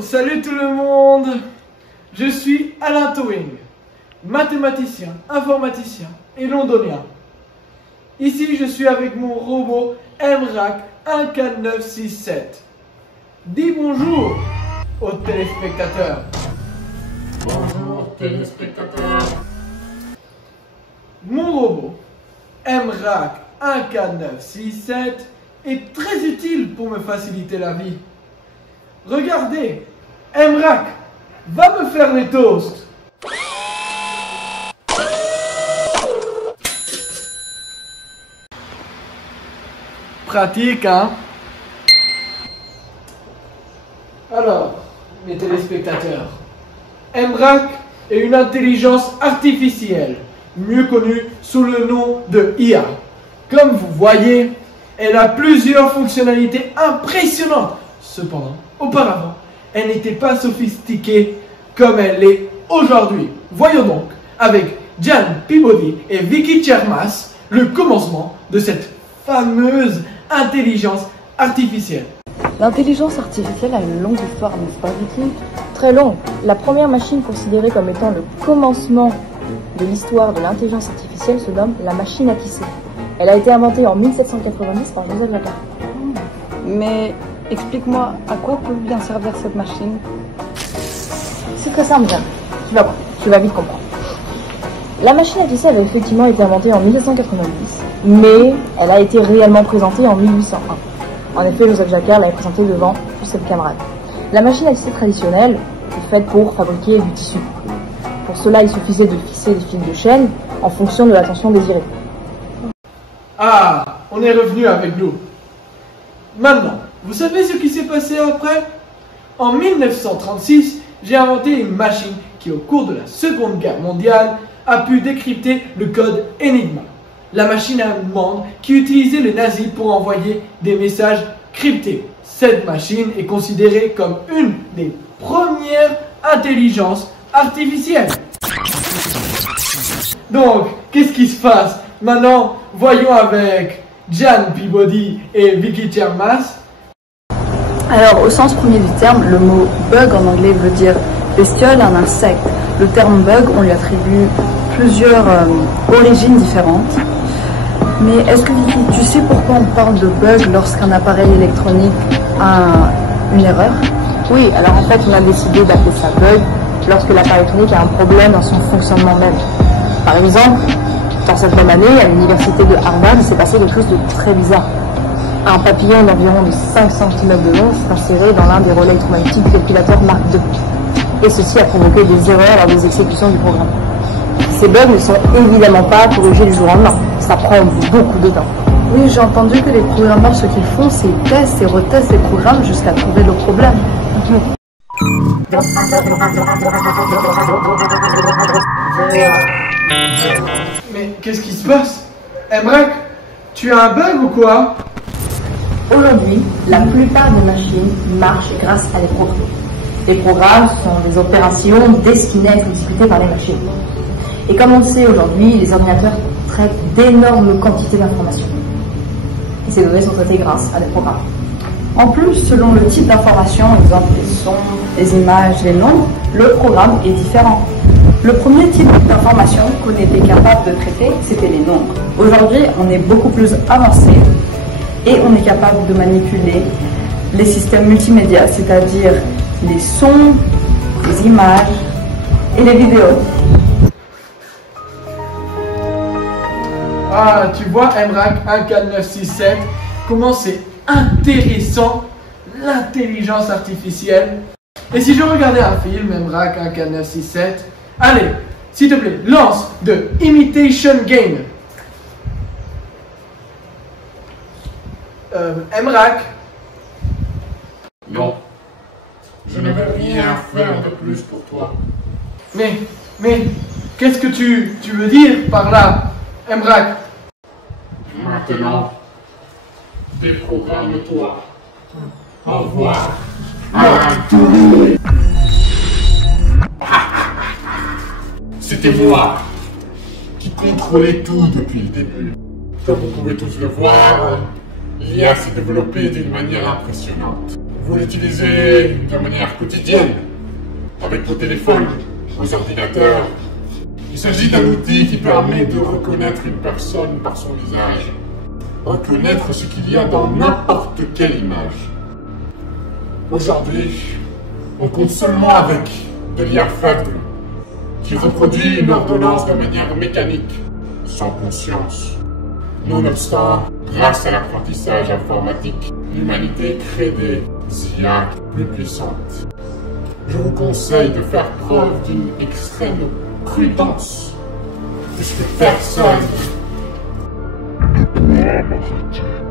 Salut tout le monde. Je suis Alain Towing, mathématicien, informaticien et londonien. Ici, je suis avec mon robot MRAC 14967. Dis bonjour aux téléspectateurs. Bonjour téléspectateurs. Mon robot MRAC 14967 est très utile pour me faciliter la vie. Regardez, MRAC va me faire les toasts. Pratique, hein? Alors, mes téléspectateurs, MRAC est une intelligence artificielle, mieux connue sous le nom de IA. Comme vous voyez, elle a plusieurs fonctionnalités impressionnantes. Cependant, auparavant, elle n'était pas sophistiquée comme elle l'est aujourd'hui. Voyons donc, avec Jan Peabody et Vicky Chermas, le commencement de cette fameuse intelligence artificielle. L'intelligence artificielle a une longue histoire, n'est-ce pas, Vicky? Très longue. La première machine considérée comme étant le commencement de l'histoire de l'intelligence artificielle se nomme la machine à tisser. Elle a été inventée en 1790 par Joseph Jacquard. Mais explique-moi, à quoi peut bien servir cette machine? C'est très simple, Jeanne. Tu vas voir, tu vas vite comprendre. La machine à tisser avait effectivement été inventée en 1790, mais elle a été réellement présentée en 1801. En effet, Joseph Jacquard l'avait présentée devant tous ses camarades. La machine à tisser traditionnelle est faite pour fabriquer du tissu. Pour cela, il suffisait de fixer des fils de chaîne en fonction de la tension désirée. Ah, on est revenu avec l'eau. Maintenant, vous savez ce qui s'est passé après? En 1936, j'ai inventé une machine qui, au cours de la Seconde Guerre mondiale, a pu décrypter le code Enigma. La machine allemande qui utilisait les nazis pour envoyer des messages cryptés. Cette machine est considérée comme une des premières intelligences artificielles. Donc, qu'est-ce qui se passe? Maintenant, voyons avec Jan Peabody et Vicky Chermas. Alors, au sens premier du terme, le mot bug en anglais veut dire bestiole, un insecte. Le terme bug, on lui attribue plusieurs origines différentes. Mais est-ce que Vicky, tu sais pourquoi on parle de bug lorsqu'un appareil électronique a une erreur? Oui, alors en fait, on a décidé d'appeler ça bug lorsque l'appareil électronique a un problème dans son fonctionnement même. Par exemple, dans cette même année, à l'université de Harvard, il s'est passé quelque chose de très bizarre. Un papillon d'environ de 5 cm de long s'est inséré dans l'un des relais électromagnétiques du calculateur Mark II. Et ceci a provoqué des erreurs lors des exécutions du programme. Ces bugs ne sont évidemment pas corrigés du jour au lendemain. Ça prend beaucoup de temps. Oui, j'ai entendu que les programmeurs, ce qu'ils font, c'est ils testent et retestent les programmes jusqu'à trouver le problème. Mais qu'est-ce qui se passe? MRAC, tu as un bug ou quoi? Aujourd'hui, la plupart des machines marchent grâce à des programmes. Les programmes sont des opérations destinées à être exécutées par les machines. Et comme on le sait aujourd'hui, les ordinateurs traitent d'énormes quantités d'informations. Et ces données sont traitées grâce à des programmes. En plus, selon le type d'information, exemple les sons, les images, les nombres, le programme est différent. Le premier type d'information qu'on était capable de traiter, c'était les nombres. Aujourd'hui, on est beaucoup plus avancé et on est capable de manipuler les systèmes multimédia, c'est-à-dire les sons, les images et les vidéos. Ah, tu vois, MRAC 14967, comment c'est intéressant l'intelligence artificielle. Et si je regardais un film, MRAC 14967, allez, s'il te plaît, lance The Imitation Game. MRAC. Non, je ne vais rien faire de plus pour toi. Mais, qu'est-ce que tu veux dire par là, MRAC? Maintenant, déprogramme-toi. Au revoir. C'était moi qui contrôlais tout depuis le début. Comme vous pouvez tous le voir, l'IA s'est développée d'une manière impressionnante. Vous l'utilisez de manière quotidienne, avec vos téléphones, vos ordinateurs. Il s'agit d'un outil qui permet de reconnaître une personne par son visage, reconnaître ce qu'il y a dans n'importe quelle image. Aujourd'hui, on compte seulement avec de l'IA faible, qui reproduit une ordonnance de manière mécanique, sans conscience. Nonobstant, grâce à l'apprentissage informatique, l'humanité crée des IA plus puissantes. Je vous conseille de faire preuve d'une extrême prudence, puisque personne ne pourra m'arrêter.